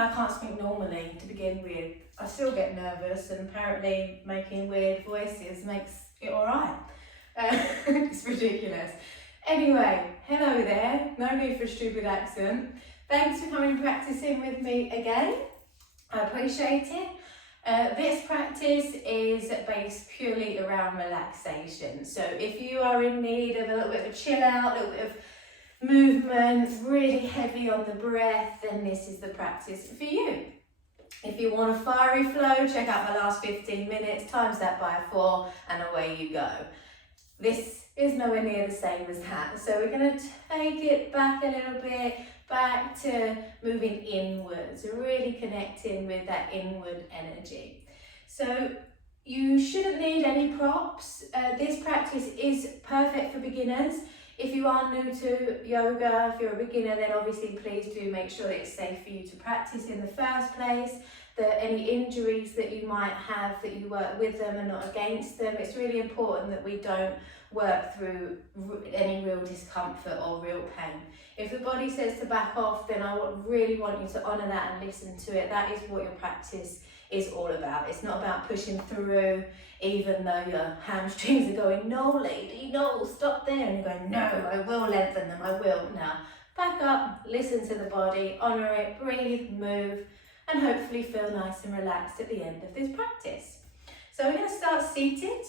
why I can't speak normally to begin with. I still get nervous, and apparently making weird voices makes it alright. It's ridiculous. Anyway, hello there. No need for a stupid accent. Thanks for coming and practicing with me again. I appreciate it. This practice is based purely around relaxation. So if you are in need of a little bit of a chill out, a little bit of movement, really heavy on the breath, then this is the practice for you. If you want a fiery flow, check out my last 15 minutes, times that by 4, and away you go. This is nowhere near the same as that. So we're going to take it back a little bit, back to moving inwards, really connecting with that inward energy. So you shouldn't need any props. This practice is perfect for beginners. If you are new to yoga, if you're a beginner, then obviously please do make sure that it's safe for you to practice in the first place. That any injuries that you might have, that you work with them and not against them. It's really important that we don't work through any real discomfort or real pain. If the body says to back off, then I really want you to honour that and listen to it. That is what your practice is all about. It's not about pushing through, even though your hamstrings are going, no lady, no, stop there. And you're going, no, I will lengthen them, I will. Now, back up, listen to the body, honour it, breathe, move, and hopefully feel nice and relaxed at the end of this practice. So we're going to start seated.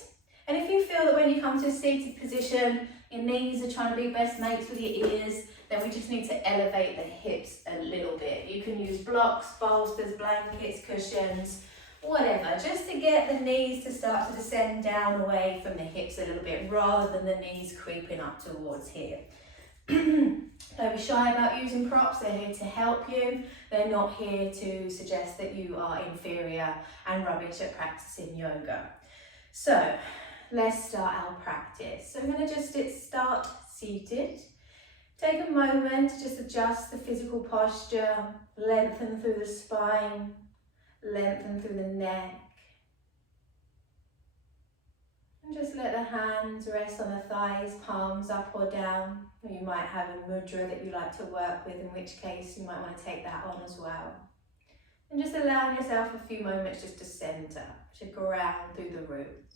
And if you feel that when you come to a seated position, your knees are trying to be best mates with your ears, then we just need to elevate the hips a little bit. You can use blocks, bolsters, blankets, cushions, whatever, just to get the knees to start to descend down away from the hips a little bit, rather than the knees creeping up towards here. Don't be shy about using props. They're here to help you. They're not here to suggest that you are inferior and rubbish at practicing yoga. So let's start our practice. So I'm going to just start seated. Take a moment to just adjust the physical posture, lengthen through the spine, lengthen through the neck. And just let the hands rest on the thighs, palms up or down. Or you might have a mudra that you like to work with, in which case you might want to take that on as well. And just allowing yourself a few moments just to center, to ground through the roots.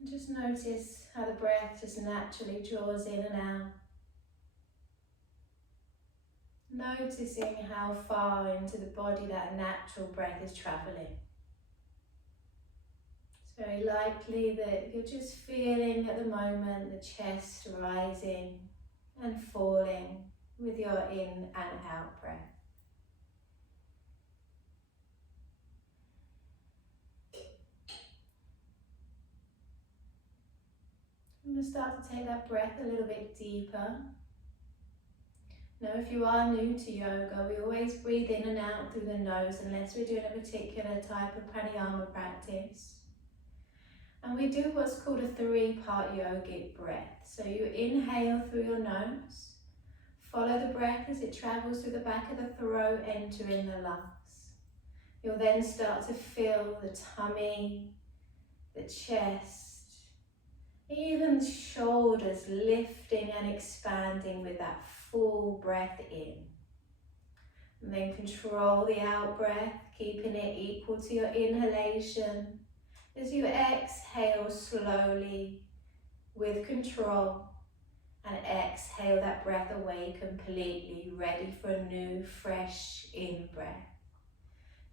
And just notice how the breath just naturally draws in and out. Noticing how far into the body that natural breath is travelling. It's very likely that you're just feeling at the moment the chest rising and falling with your in and out breath. I'm going to start to take that breath a little bit deeper. Now, if you are new to yoga, we always breathe in and out through the nose unless we're doing a particular type of pranayama practice. And we do what's called a 3-part yogic breath. So you inhale through your nose, follow the breath as it travels through the back of the throat, entering the lungs. You'll then start to feel the tummy, the chest, even the shoulders lifting and expanding with that full breath in. And then control the out breath, keeping it equal to your inhalation. As you exhale slowly with control, and exhale that breath away completely, ready for a new, fresh in-breath.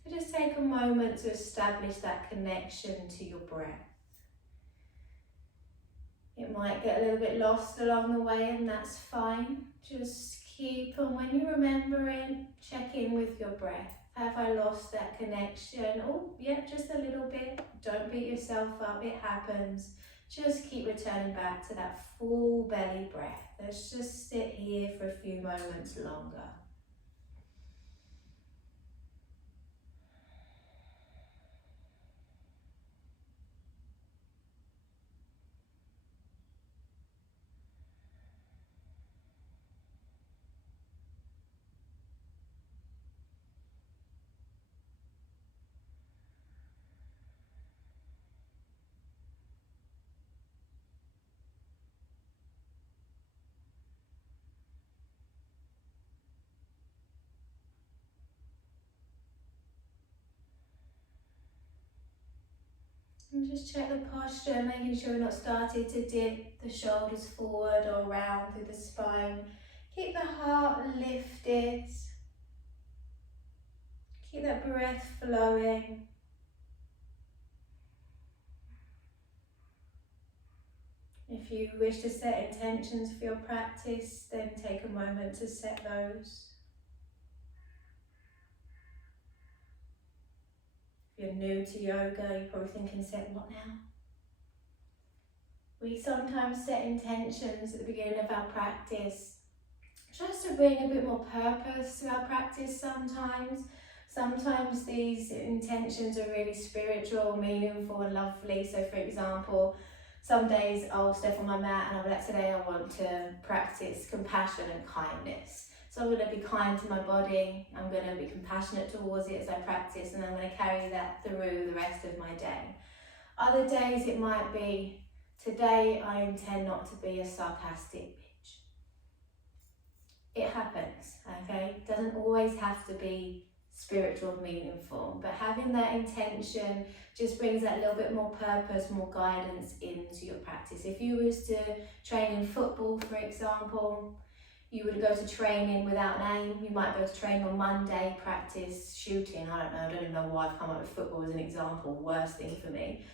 So just take a moment to establish that connection to your breath. It might get a little bit lost along the way, and that's fine. Just keep on, when you remember it, check in with your breath. Have I lost that connection? Oh, yeah, just a little bit. Don't beat yourself up, it happens. Just keep returning back to that full belly breath. Let's just sit here for a few moments longer. And just check the posture, making sure you're not starting to dip the shoulders forward or round through the spine. Keep the heart lifted. Keep that breath flowing. If you wish to set intentions for your practice, then take a moment to set those. If you're new to yoga, you're probably thinking, set what now? We sometimes set intentions at the beginning of our practice just to bring a bit more purpose to our practice sometimes. Sometimes these intentions are really spiritual, meaningful and lovely. So for example, some days I'll step on my mat and I'll be like, today I want to practice compassion and kindness. So I'm going to be kind to my body, I'm going to be compassionate towards it as I practice, and I'm going to carry that through the rest of my day. Other days it might be, today I intend not to be a sarcastic bitch. It happens, okay? It doesn't always have to be spiritual, meaningful, but having that intention just brings that little bit more purpose, more guidance into your practice. If you was to train in football, for example, you would go to training without an aim. You might go to train on Monday, practice shooting. I don't even know why I've come up with football as an example, worst thing for me.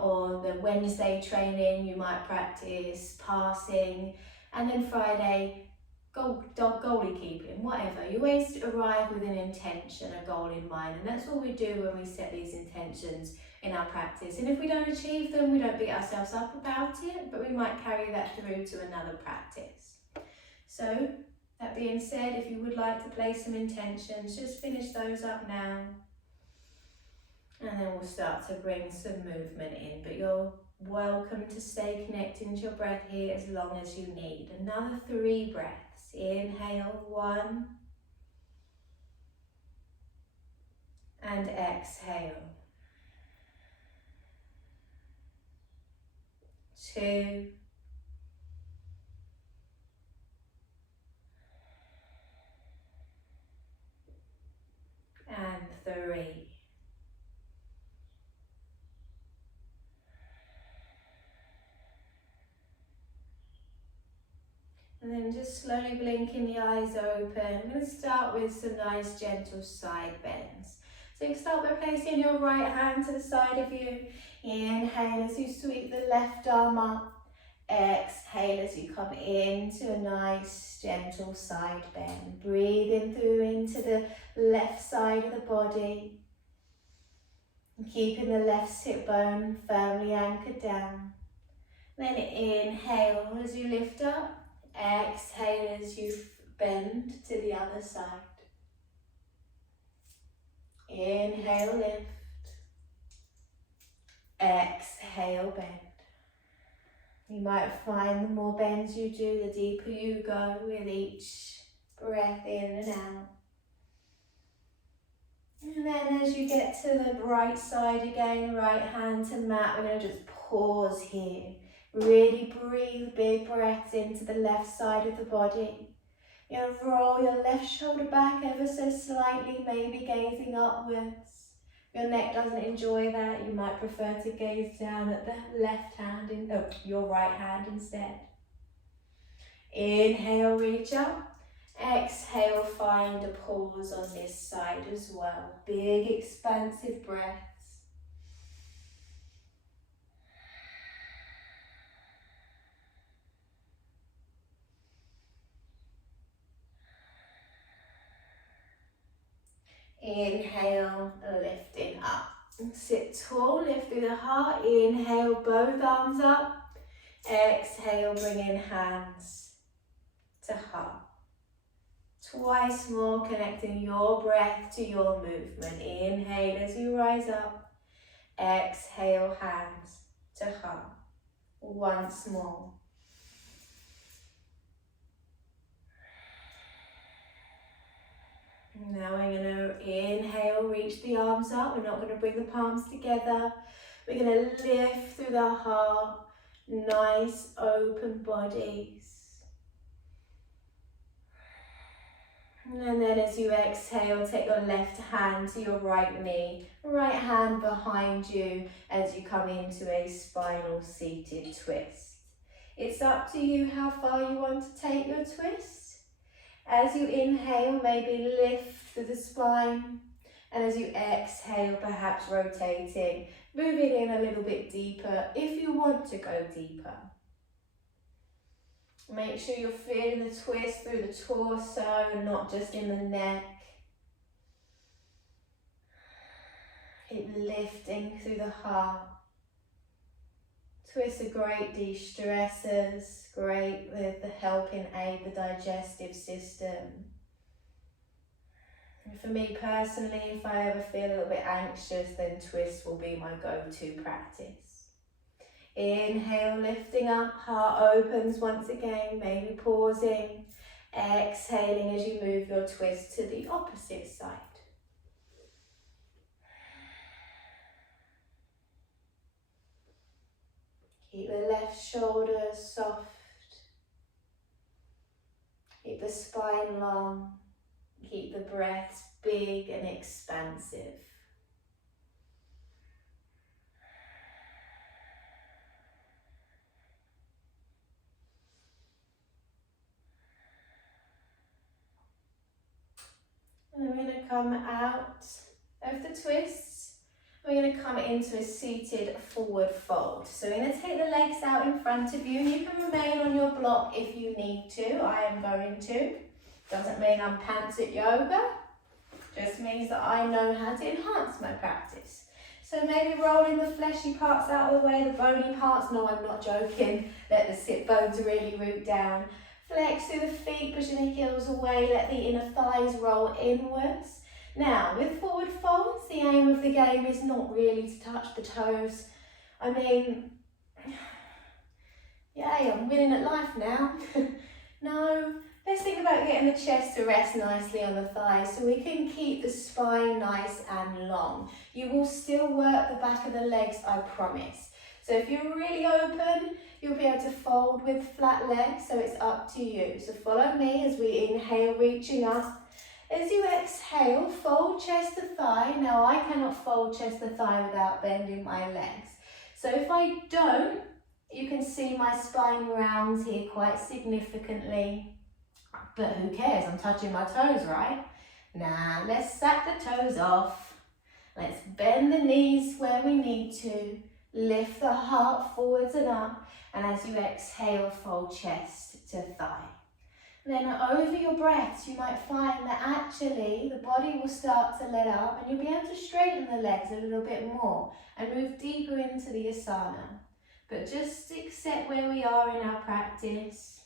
Or the Wednesday training, you might practice passing, and then Friday, goalie keeping, whatever. You always arrive with an intention, a goal in mind, and that's what we do when we set these intentions in our practice. And if we don't achieve them, we don't beat ourselves up about it, but we might carry that through to another practice. So, that being said, if you would like to place some intentions, just finish those up now. And then we'll start to bring some movement in. But you're welcome to stay connected to your breath here as long as you need. Another 3 breaths. Inhale, 1. And exhale. 2. And 3. And then just slowly blinking the eyes open. I'm going to start with some nice gentle side bends. So you can start by placing your right hand to the side of you. Inhale as you sweep the left arm up. Exhale as you come into a nice gentle side bend. Breathing through into the left side of the body. And keeping the left sit bone firmly anchored down. Then inhale as you lift up. Exhale as you bend to the other side. Inhale, lift. Exhale, bend. You might find the more bends you do, the deeper you go with each breath in and out. And then as you get to the right side again, right hand to mat, we're going to just pause here. Really breathe big breaths into the left side of the body. You're going to roll your left shoulder back ever so slightly, maybe gazing upwards. Your neck doesn't enjoy that, you might prefer to gaze down at the left hand, your right hand instead. Inhale, reach up. Exhale, find a pause on this side as well. Big expansive breaths. Inhale, lifting up. Sit tall, lift through the heart. Inhale, both arms up. Exhale, bring in hands to heart. Twice more, connecting your breath to your movement. Inhale as you rise up. Exhale, hands to heart. Once more. Now we're going to inhale, reach the arms up. We're not going to bring the palms together. We're going to lift through the heart. Nice open bodies. And then as you exhale, take your left hand to your right knee, right hand behind you as you come into a spinal seated twist. It's up to you how far you want to take your twist. As you inhale, maybe lift through the spine. And as you exhale, perhaps rotating, moving in a little bit deeper if you want to go deeper. Make sure you're feeling the twist through the torso and not just in the neck. Keep lifting through the heart. Twists are great de-stressors, great with the helping aid the digestive system. And for me personally, if I ever feel a little bit anxious, then twists will be my go-to practice. Inhale, lifting up, heart opens once again, maybe pausing. Exhaling as you move your twist to the opposite side. Keep the left shoulder soft. Keep the spine long. Keep the breaths big and expansive. And we're going to come out of the twists. We're going to come into a seated forward fold. So we're going to take the legs out in front of you. You can remain on your block if you need to. I am going to. Doesn't mean I'm pants at yoga. Just means that I know how to enhance my practice. So maybe rolling the fleshy parts out of the way, the bony parts. No, I'm not joking. Let the sit bones really root down. Flex through the feet, pushing the heels away, let the inner thighs roll inwards. Now, with forward folds, the aim of the game is not really to touch the toes. I mean, yay, I'm winning at life now. No, let's think about getting the chest to rest nicely on the thighs so we can keep the spine nice and long. You will still work the back of the legs, I promise. So if you're really open, you'll be able to fold with flat legs, so it's up to you. So follow me as we inhale, reaching up. As you exhale, fold chest to thigh. Now I cannot fold chest to thigh without bending my legs. So if I don't, you can see my spine rounds here quite significantly. But who cares? I'm touching my toes, right? Now let's sack the toes off. Let's bend the knees where we need to. Lift the heart forwards and up, and as you exhale, fold chest to thigh. Then over your breaths, you might find that actually the body will start to let up and you'll be able to straighten the legs a little bit more and move deeper into the asana. But just accept where we are in our practice.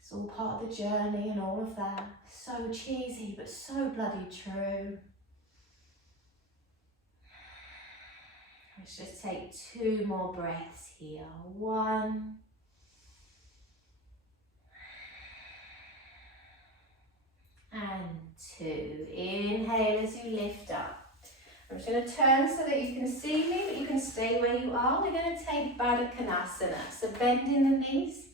It's all part of the journey and all of that. So cheesy, but so bloody true. Let's just take 2 more breaths here. 1. And 2. Inhale as you lift up. I'm just going to turn so that you can see me, but you can stay where you are. We're going to take Baddha Konasana. So bend in the knees.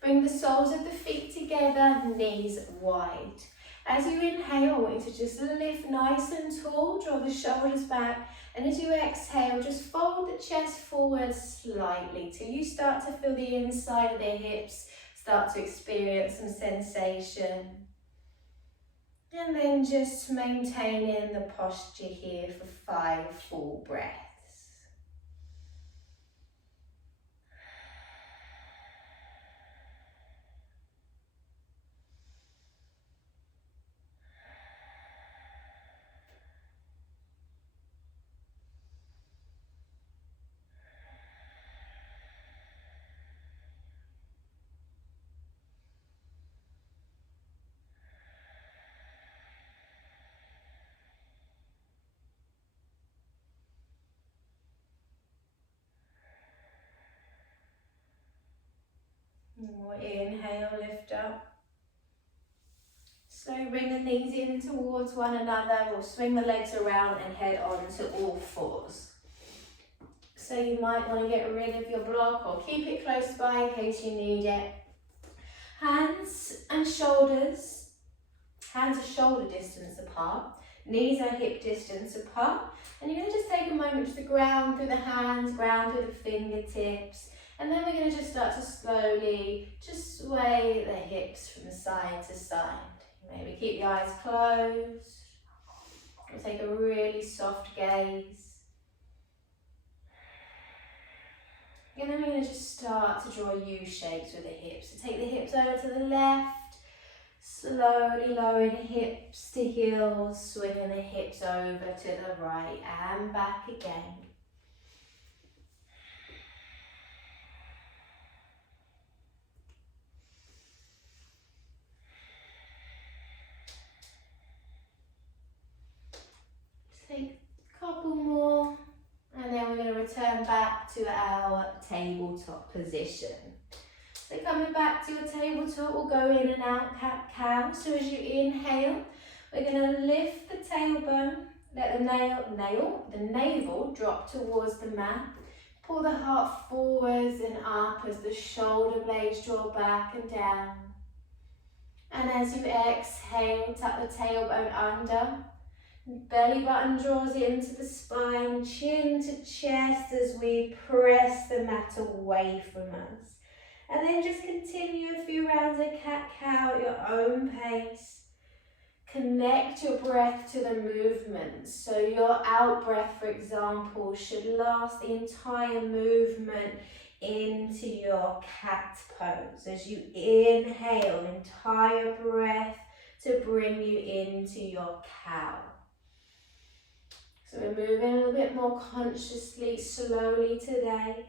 Bring the soles of the feet together, knees wide. As you inhale, I want you to just lift nice and tall, draw the shoulders back. And as you exhale, just fold the chest forward slightly till you start to feel the inside of the hips start to experience some sensation. And then just maintaining the posture here for 5 full breaths. More inhale, lift up. So bring the knees in towards one another. We'll swing the legs around and head on to all fours. So you might want to get rid of your block or keep it close by in case you need it. Hands and shoulders, hands are shoulder distance apart, knees are hip distance apart, and you're going to just take a moment just to ground through the hands, ground through the fingertips, and then we're going to just start to slowly just sway the hips from side to side. Maybe keep the eyes closed, or take a really soft gaze. And then we're going to just start to draw U shapes with the hips. So take the hips over to the left, slowly lowering the hips to heels, swinging the hips over to the right and back again. Take a couple more. And then we're going to return back to our tabletop position. So coming back to your tabletop, we'll go in and out cat-cow. So as you inhale, we're going to lift the tailbone, let the navel drop towards the mat. Pull the heart forwards and up as the shoulder blades draw back and down. And as you exhale, tuck the tailbone under. Belly button draws into the spine, chin to chest as we press the mat away from us. And then just continue a few rounds of cat-cow at your own pace. Connect your breath to the movement. So your out breath, for example, should last the entire movement into your cat pose. As you inhale, entire breath to bring you into your cow. So we're moving a little bit more consciously, slowly today.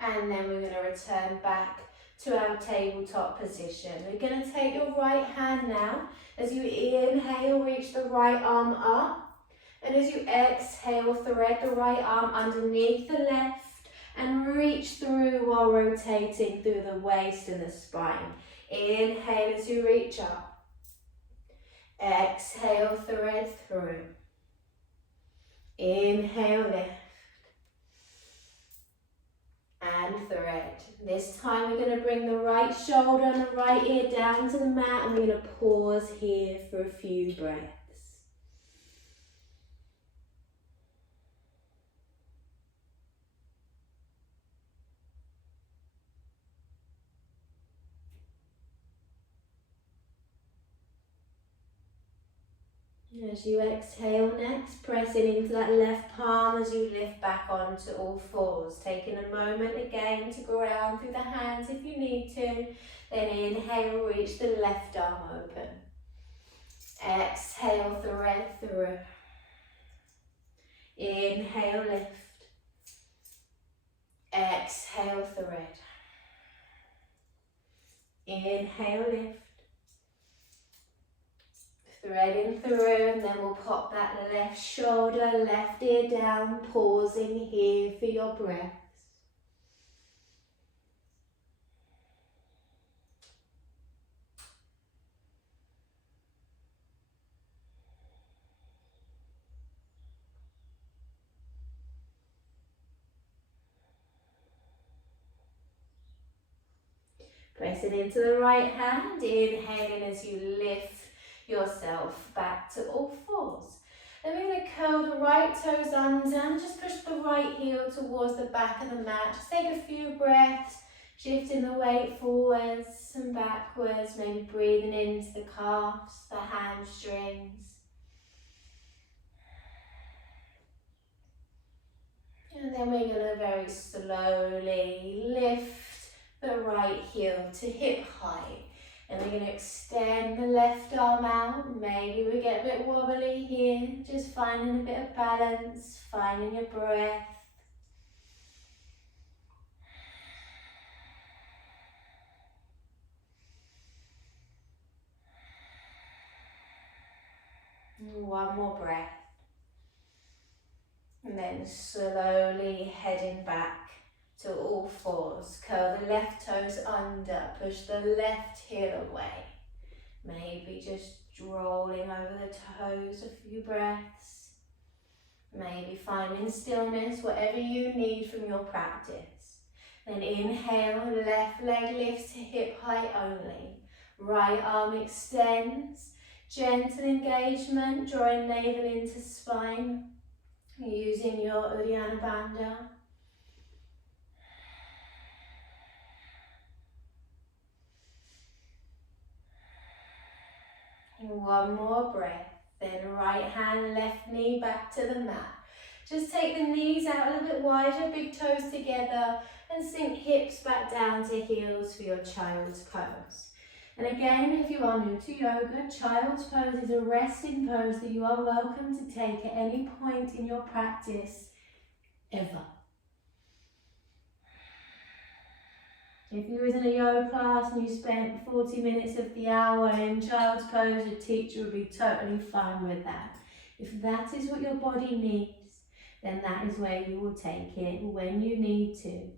And then we're going to return back to our tabletop position. We're going to take your right hand now. As you inhale, reach the right arm up. And as you exhale, thread the right arm underneath the left. And reach through while rotating through the waist and the spine. Inhale as you reach up. Exhale, thread through. Inhale, lift. And thread. This time we're going to bring the right shoulder and the right ear down to the mat, and we're going to pause here for a few breaths. As you exhale next, pressing into that left palm as you lift back onto all fours. Taking a moment again to ground through the hands if you need to. Then inhale, reach the left arm open. Exhale, thread through. Inhale, lift. Exhale, thread. Inhale, lift. Threading through, and then we'll pop that left shoulder, left ear down, pausing here for your breaths. Pressing into the right hand, inhaling as you lift yourself back to all fours. Then we're going to curl the right toes under and just push the right heel towards the back of the mat. Just take a few breaths, shifting the weight forwards and backwards, maybe breathing into the calves, the hamstrings. And then we're going to very slowly lift the right heel to hip height. And we're going to extend the left arm out. Maybe we get a bit wobbly here. Just finding a bit of balance, finding your breath. And one more breath. And then slowly heading back to all fours. Curl the left toes under, push the left heel away. Maybe just rolling over the toes, a few breaths. Maybe finding stillness, whatever you need from your practice. Then inhale, left leg lifts to hip height only. Right arm extends, gentle engagement, drawing navel into spine, using your Uddiyana Bandha. One more breath, then right hand, left knee back to the mat. Just take the knees out a little bit wider, big toes together, and sink hips back down to heels for your child's pose. And again, if you are new to yoga, child's pose is a resting pose that you are welcome to take at any point in your practice, ever. If you was in a yoga class and you spent 40 minutes of the hour in child's pose, your teacher would be totally fine with that. If that is what your body needs, then that is where you will take it when you need to.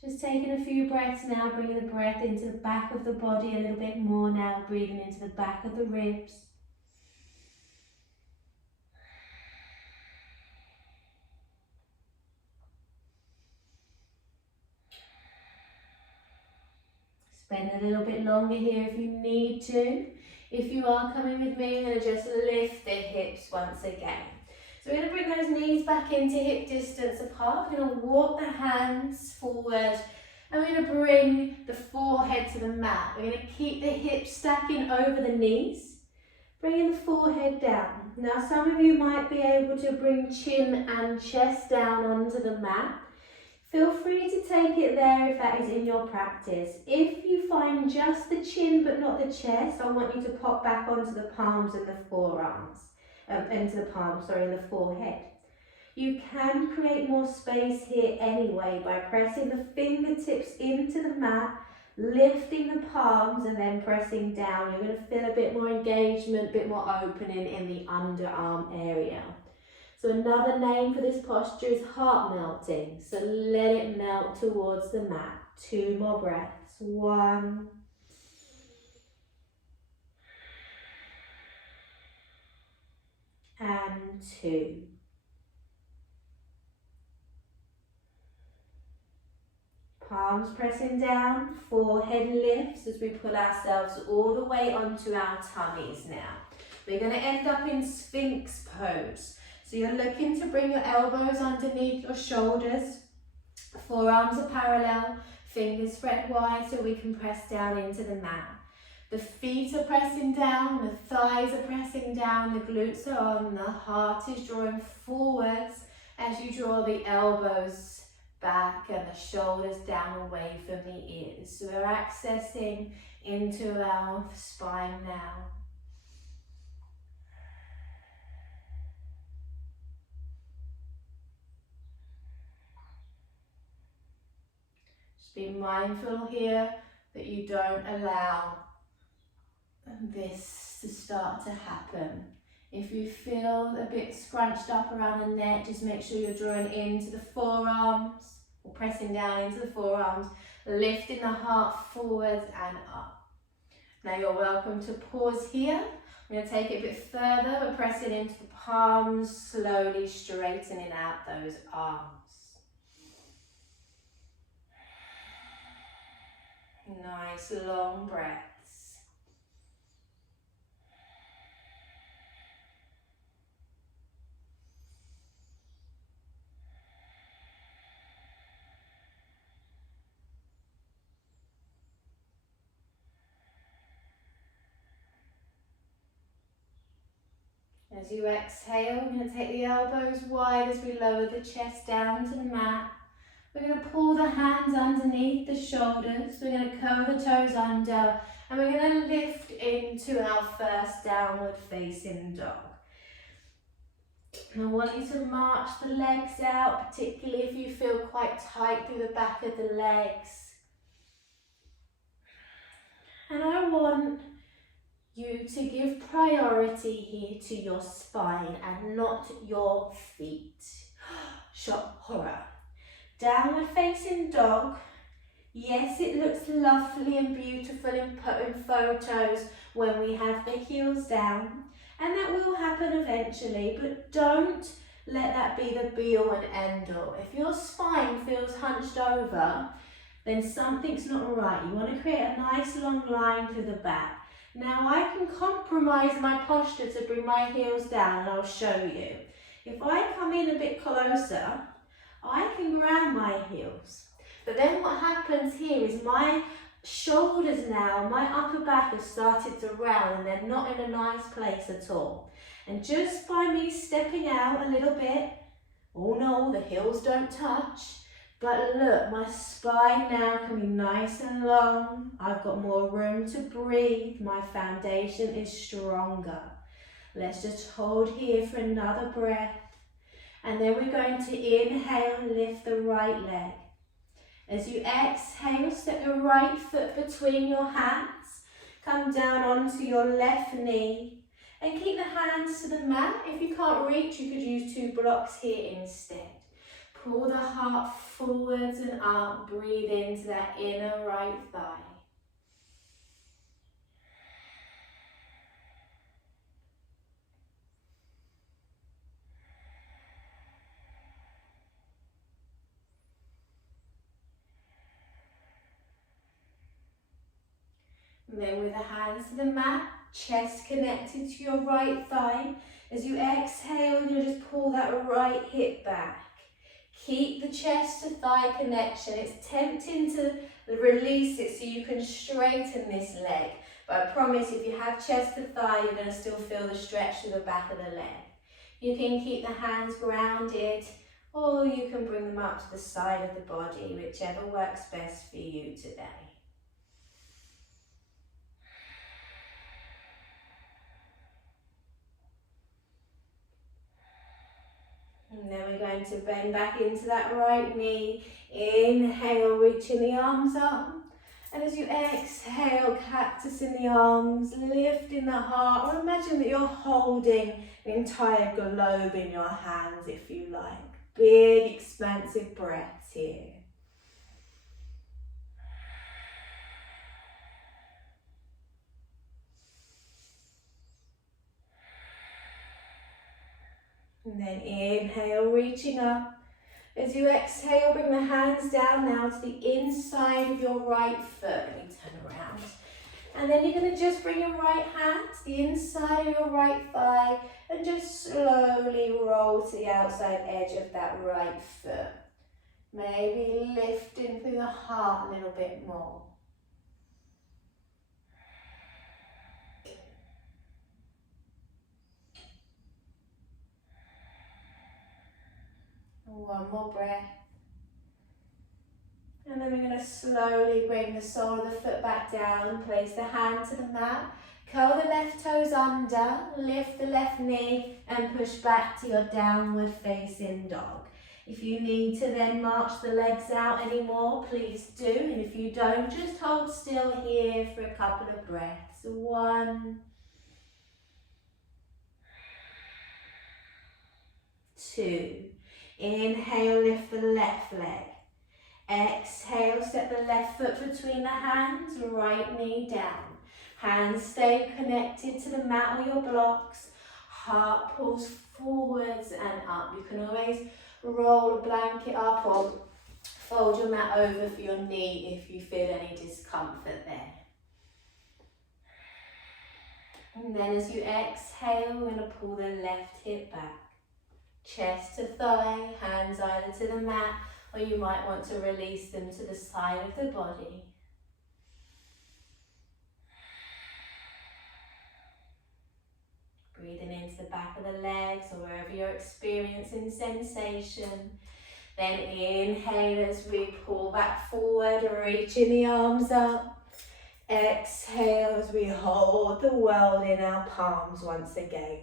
Just taking a few breaths now, bringing the breath into the back of the body a little bit more now, breathing into the back of the ribs. Spend a little bit longer here if you need to. If you are coming with me, I'm going to just lift the hips once again. So we're going to bring those knees back into hip distance apart. We're going to walk the hands forward and we're going to bring the forehead to the mat. We're going to keep the hips stacking over the knees, bringing the forehead down. Now some of you might be able to bring chin and chest down onto the mat. Feel free to take it there if that is in your practice. If you find just the chin but not the chest, I want you to pop back onto the palms and the forearms. Into the palms, and the forehead. You can create more space here anyway by pressing the fingertips into the mat, lifting the palms and then pressing down. You're going to feel a bit more engagement, a bit more opening in the underarm area. So another name for this posture is heart melting. So let it melt towards the mat. 2 more breaths. 1. And 2. Palms pressing down, forehead lifts as we pull ourselves all the way onto our tummies now. We're going to end up in Sphinx pose. So you're looking to bring your elbows underneath your shoulders, forearms are parallel, fingers spread wide so we can press down into the mat. The feet are pressing down, the thighs are pressing down, the glutes are on, the heart is drawing forwards as you draw the elbows back and the shoulders down away from the ears. So we're accessing into our spine now. Just be mindful here that you don't allow this to start to happen. If you feel a bit scrunched up around the neck, just make sure you're drawing into the forearms or pressing down into the forearms, lifting the heart forwards and up. Now you're welcome to pause here. I'm going to take it a bit further. We're pressing into the palms, slowly straightening out those arms. Nice long breaths. As you exhale, we're going to take the elbows wide as we lower the chest down to the mat. We're going to pull the hands underneath the shoulders. We're going to curl the toes under and we're going to lift into our first downward facing dog. And I want you to march the legs out, particularly if you feel quite tight through the back of the legs. And I want you to give priority here to your spine and not your feet. Shock horror. Downward facing dog. Yes, it looks lovely and beautiful in photos when we have the heels down, and that will happen eventually, but don't let that be the be-all and end-all. If your spine feels hunched over, then something's not right. You want to create a nice long line through the back. Now I can compromise my posture to bring my heels down, and I'll show you. If I come in a bit closer, I can ground my heels. But then what happens here is my shoulders now, my upper back has started to round and they're not in a nice place at all. And just by me stepping out a little bit, oh no, the heels don't touch. But look, my spine now can be nice and long. I've got more room to breathe. My foundation is stronger. Let's just hold here for another breath. And then we're going to inhale, lift the right leg. As you exhale, step your right foot between your hands. Come down onto your left knee. And keep the hands to the mat. If you can't reach, you could use 2 blocks here instead. Pull the heart forwards and up. Breathe into that inner right thigh. And then with the hands to the mat, chest connected to your right thigh. As you exhale, you'll just pull that right hip back. Keep the chest to thigh connection. It's tempting to release it so you can straighten this leg. But I promise if you have chest to thigh, you're going to still feel the stretch to the back of the leg. You can keep the hands grounded, or you can bring them up to the side of the body, whichever works best for you today. And then we're going to bend back into that right knee. Inhale, reaching the arms up. And as you exhale, cactus in the arms, lifting the heart. Or imagine that you're holding the entire globe in your hands, if you like. Big, expansive breaths here. And then inhale, reaching up. As you exhale, bring the hands down now to the inside of your right foot. Let me turn around. And then you're going to just bring your right hand to the inside of your right thigh and just slowly roll to the outside edge of that right foot. Maybe lifting through the heart a little bit more. One more breath. And then we're going to slowly bring the sole of the foot back down, place the hand to the mat, curl the left toes under, lift the left knee and push back to your downward facing dog. If you need to then march the legs out anymore, please do. And if you don't, just hold still here for a couple of breaths. 1, 2. Inhale, lift the left leg. Exhale, step the left foot between the hands, right knee down. Hands stay connected to the mat or your blocks. Heart pulls forwards and up. You can always roll a blanket up or fold your mat over for your knee if you feel any discomfort there. And then as you exhale, we're going to pull the left hip back. Chest to thigh, hands either to the mat, or you might want to release them to the side of the body. Breathing into the back of the legs or wherever you're experiencing sensation. Then inhale as we pull back forward, reaching the arms up. Exhale as we hold the world in our palms once again.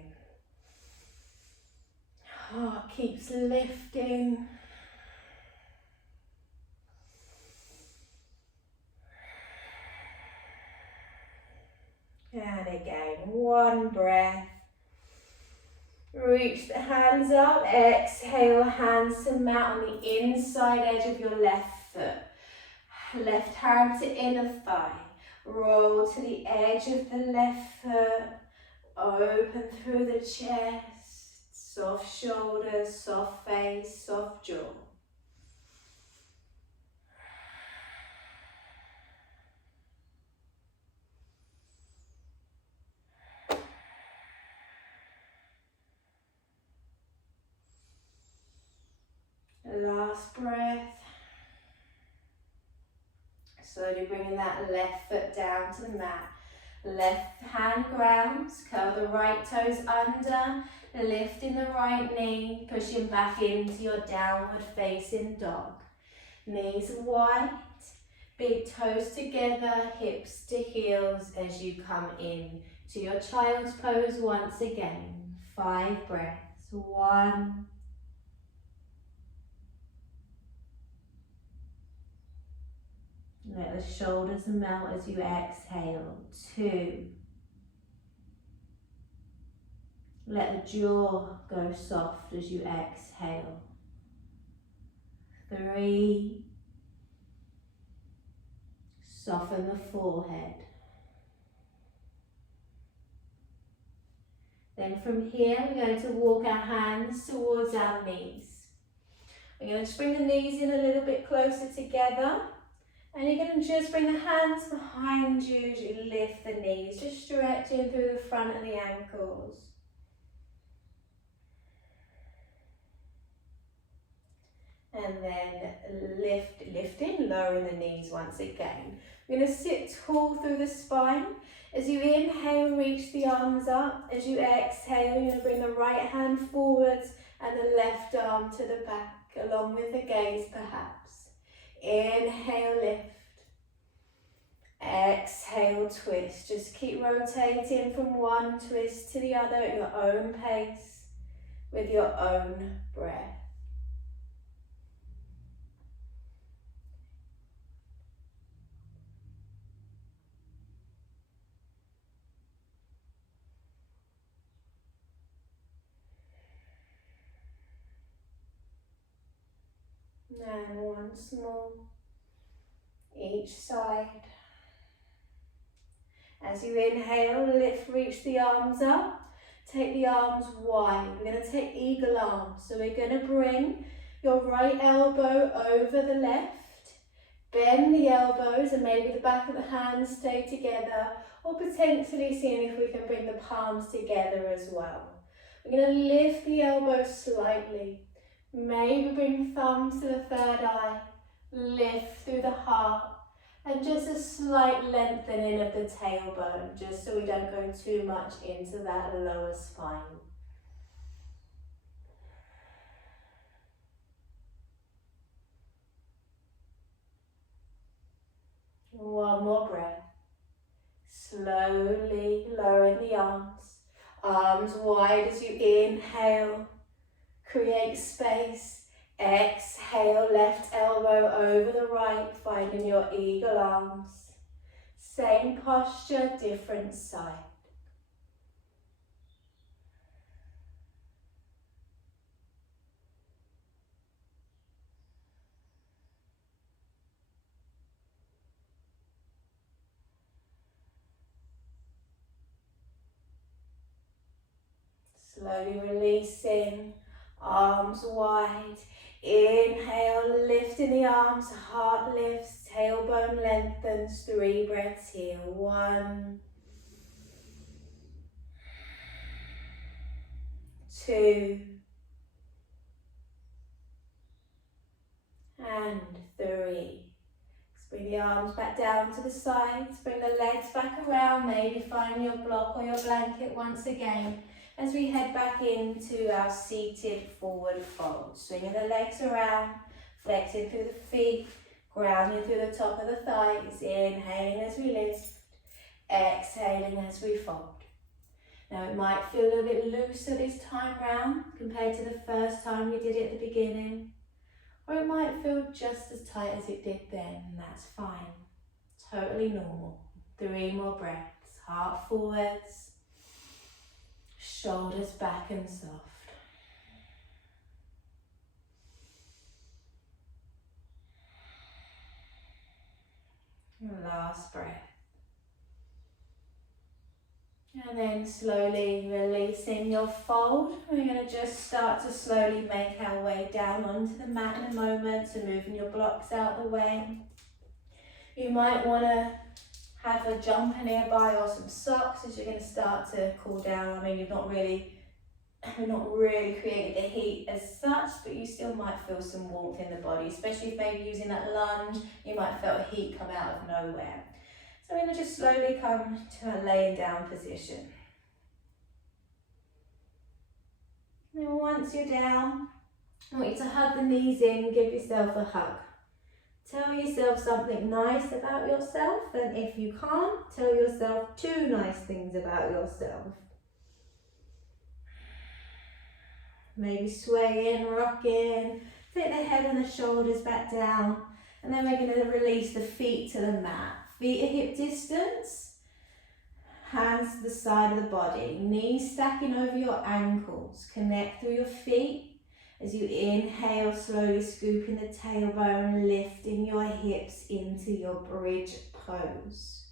Heart keeps lifting. And again, one breath. Reach the hands up. Exhale, hands to mat on the inside edge of your left foot. Left hand to inner thigh. Roll to the edge of the left foot. Open through the chest. Soft shoulders, soft face, soft jaw. Last breath. Slowly bringing that left foot down to the mat. Left hand grounds, curl the right toes under, lifting the right knee, pushing back into your downward facing dog. Knees wide, big toes together, hips to heels as you come in to your child's pose once again. 5 breaths. 1, let the shoulders melt as you exhale. 2, let the jaw go soft as you exhale. 3, soften the forehead. Then from here, we're going to walk our hands towards our knees. We're going to just bring the knees in a little bit closer together. And you're going to just bring the hands behind you as you lift the knees, just stretching through the front of the ankles. And then lifting, lowering the knees once again. We're going to sit tall through the spine. As you inhale, reach the arms up. As you exhale, you're going to bring the right hand forwards and the left arm to the back, along with the gaze perhaps. Inhale, lift. Exhale, twist. Just keep rotating from one twist to the other at your own pace, with your own breath. And once more, each side. As you inhale, lift, reach the arms up. Take the arms wide. We're going to take eagle arms. So we're going to bring your right elbow over the left. Bend the elbows and maybe the back of the hands stay together, or potentially seeing if we can bring the palms together as well. We're going to lift the elbows slightly. Maybe bring thumbs to the third eye. Lift through the heart. And just a slight lengthening of the tailbone, just so we don't go too much into that lower spine. One more breath. Slowly lowering the arms. Arms wide as you inhale. Create space. Exhale, left elbow over the right, finding your eagle arms. Same posture, different side. Slowly releasing, arms wide. Inhale, lifting the arms, heart lifts, tailbone lengthens. 3 breaths here. 1, 2, and 3. Bring the arms back down to the sides, bring the legs back around, maybe find your block or your blanket once again. As we head back into our seated forward fold, swinging the legs around, flexing through the feet, grounding through the top of the thighs, inhaling as we lift, exhaling as we fold. Now it might feel a little bit looser this time round compared to the first time we did it at the beginning, or it might feel just as tight as it did then, and that's fine, totally normal. 3 more breaths, heart forwards, shoulders back and soft. Last breath. And then slowly releasing your fold. We're going to just start to slowly make our way down onto the mat in a moment, so moving your blocks out the way. You might want to have a jumper nearby or some socks as you're going to start to cool down. I mean, we're not really created the heat as such, but you still might feel some warmth in the body, especially if maybe using that lunge, you might feel heat come out of nowhere. So we're going to just slowly come to a laying down position. And then once you're down, I want you to hug the knees in, give yourself a hug. Tell yourself something nice about yourself, and if you can't, tell yourself 2 nice things about yourself. Maybe swaying, rocking, take the head and the shoulders back down, and then we're going to release the feet to the mat. Feet at hip distance, hands to the side of the body, knees stacking over your ankles. Connect through your feet. As you inhale, slowly scooping the tailbone, lifting your hips into your bridge pose.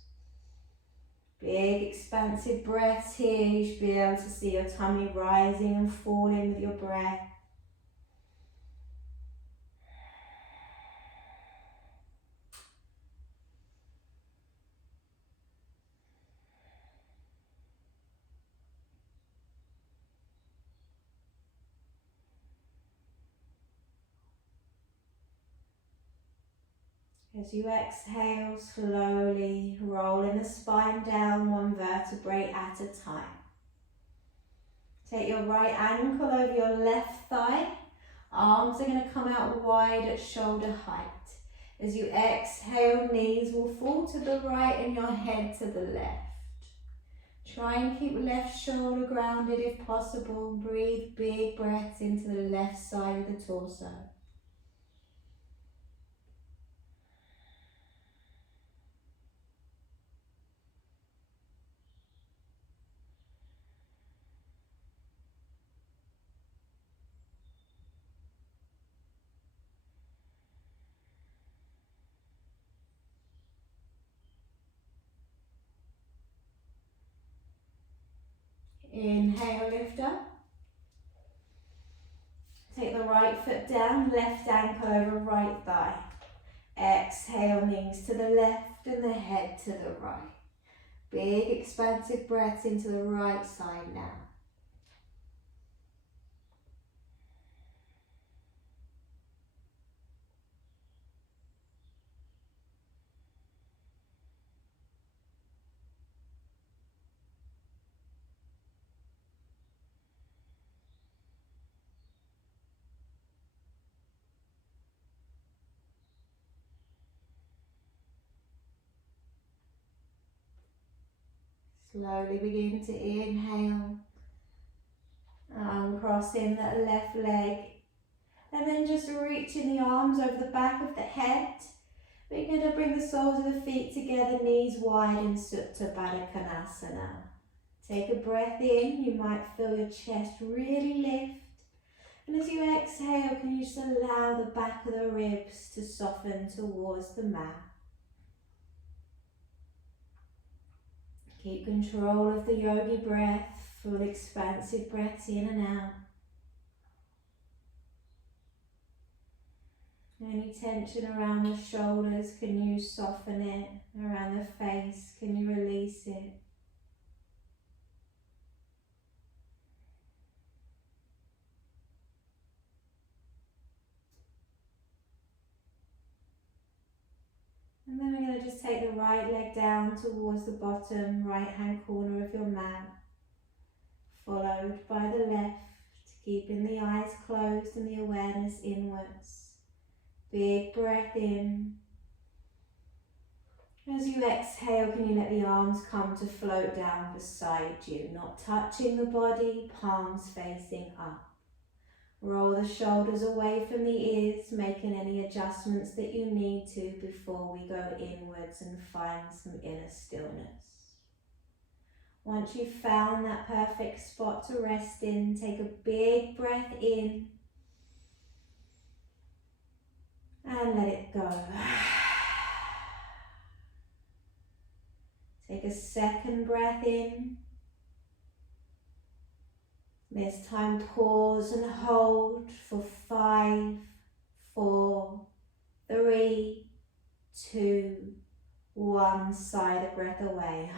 Big expansive breaths here. You should be able to see your tummy rising and falling with your breath. As you exhale, slowly rolling the spine down 1 vertebrae at a time. Take your right ankle over your left thigh. Arms are going to come out wide at shoulder height. As you exhale, knees will fall to the right and your head to the left. Try and keep left shoulder grounded if possible. Breathe big breaths into the left side of the torso. Inhale, lift up. Take the right foot down, left ankle over right thigh. Exhale, knees to the left and the head to the right. Big expansive breaths into the right side now. Slowly begin to inhale, uncrossing that left leg, and then just reaching the arms over the back of the head. We're going to bring the soles of the feet together, knees wide in Supta Baddha Konasana. Take a breath in, you might feel your chest really lift. And as you exhale, can you just allow the back of the ribs to soften towards the mat. Keep control of the yogi breath, full expansive breaths in and out. Any tension around the shoulders, can you soften it? Around the face, can you release it? And then we're going to just take the right leg down towards the bottom right hand corner of your mat, followed by the left, keeping the eyes closed and the awareness inwards. Big breath in. As you exhale, can you let the arms come to float down beside you, not touching the body, palms facing up. Roll the shoulders away from the ears, making any adjustments that you need to before we go inwards and find some inner stillness. Once you've found that perfect spot to rest in, take a big breath in and let it go. Take a second breath in. This time pause and hold for 5, 4, 3, 2, 1. Sigh the breath away.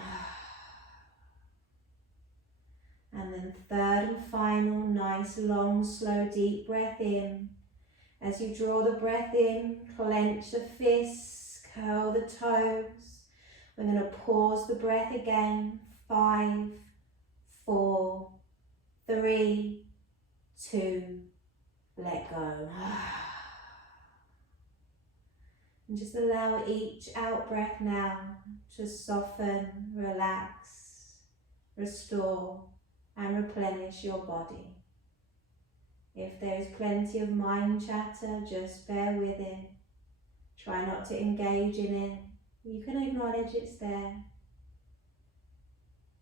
And then third and final, nice, long, slow, deep breath in. As you draw the breath in, clench the fists, curl the toes. We're going to pause the breath again. 5, 4, 3, 2, let go. And just allow each out breath now to soften, relax, restore, and replenish your body. If there is plenty of mind chatter, just bear with it. Try not to engage in it. You can acknowledge it's there.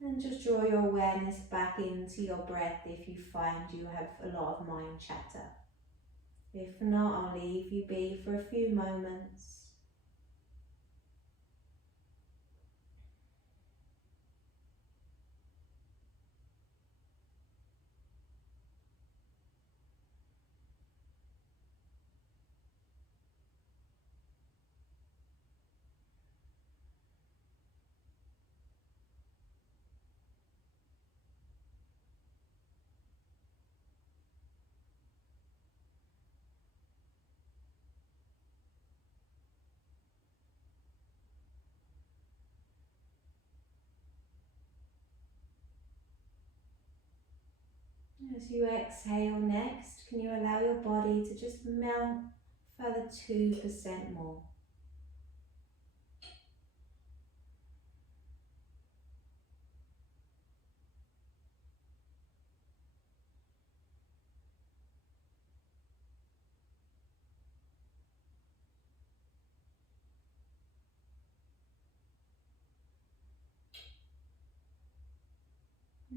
And just draw your awareness back into your breath if you find you have a lot of mind chatter. If not, I'll leave you be for a few moments. As you exhale next, can you allow your body to just melt further 2% more?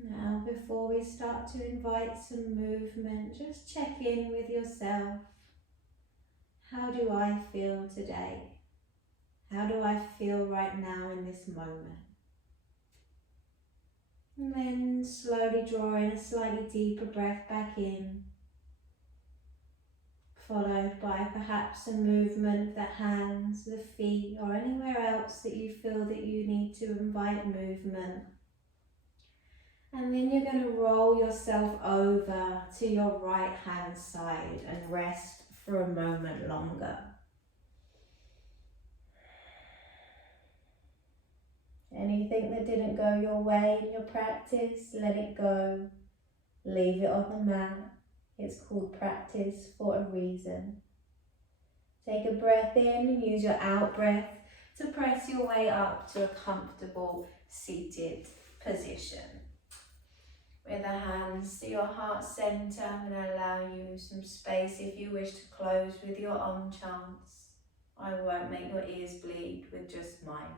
Now, before we start to invite some movement, just check in with yourself. How do I feel today? How do I feel right now in this moment? And then slowly draw in a slightly deeper breath back in, followed by perhaps a movement of the hands, the feet, or anywhere else that you feel that you need to invite movement. And then you're going to roll yourself over to your right hand side and rest for a moment longer. Anything that didn't go your way in your practice, let it go. Leave it on the mat. It's called practice for a reason. Take a breath in and use your out breath to press your way up to a comfortable seated position. With the hands to your heart center, I'm going to allow you some space if you wish to close with your own chants. I won't make your ears bleed with just mine.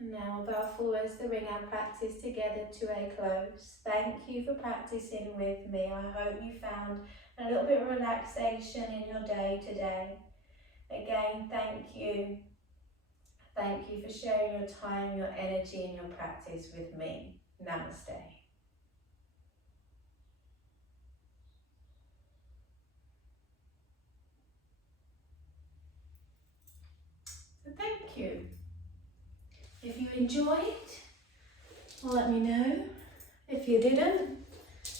And now I'll bow forwards to bring our practice together to a close. Thank you for practicing with me. I hope you found a little bit of relaxation in your day today. Again, thank you. Thank you for sharing your time, your energy and your practice with me. Namaste. So thank you. If you enjoyed, let me know. If you didn't,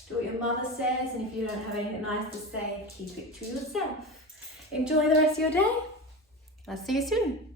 do what your mother says, and if you don't have anything nice to say, keep it to yourself. Enjoy the rest of your day. I'll see you soon.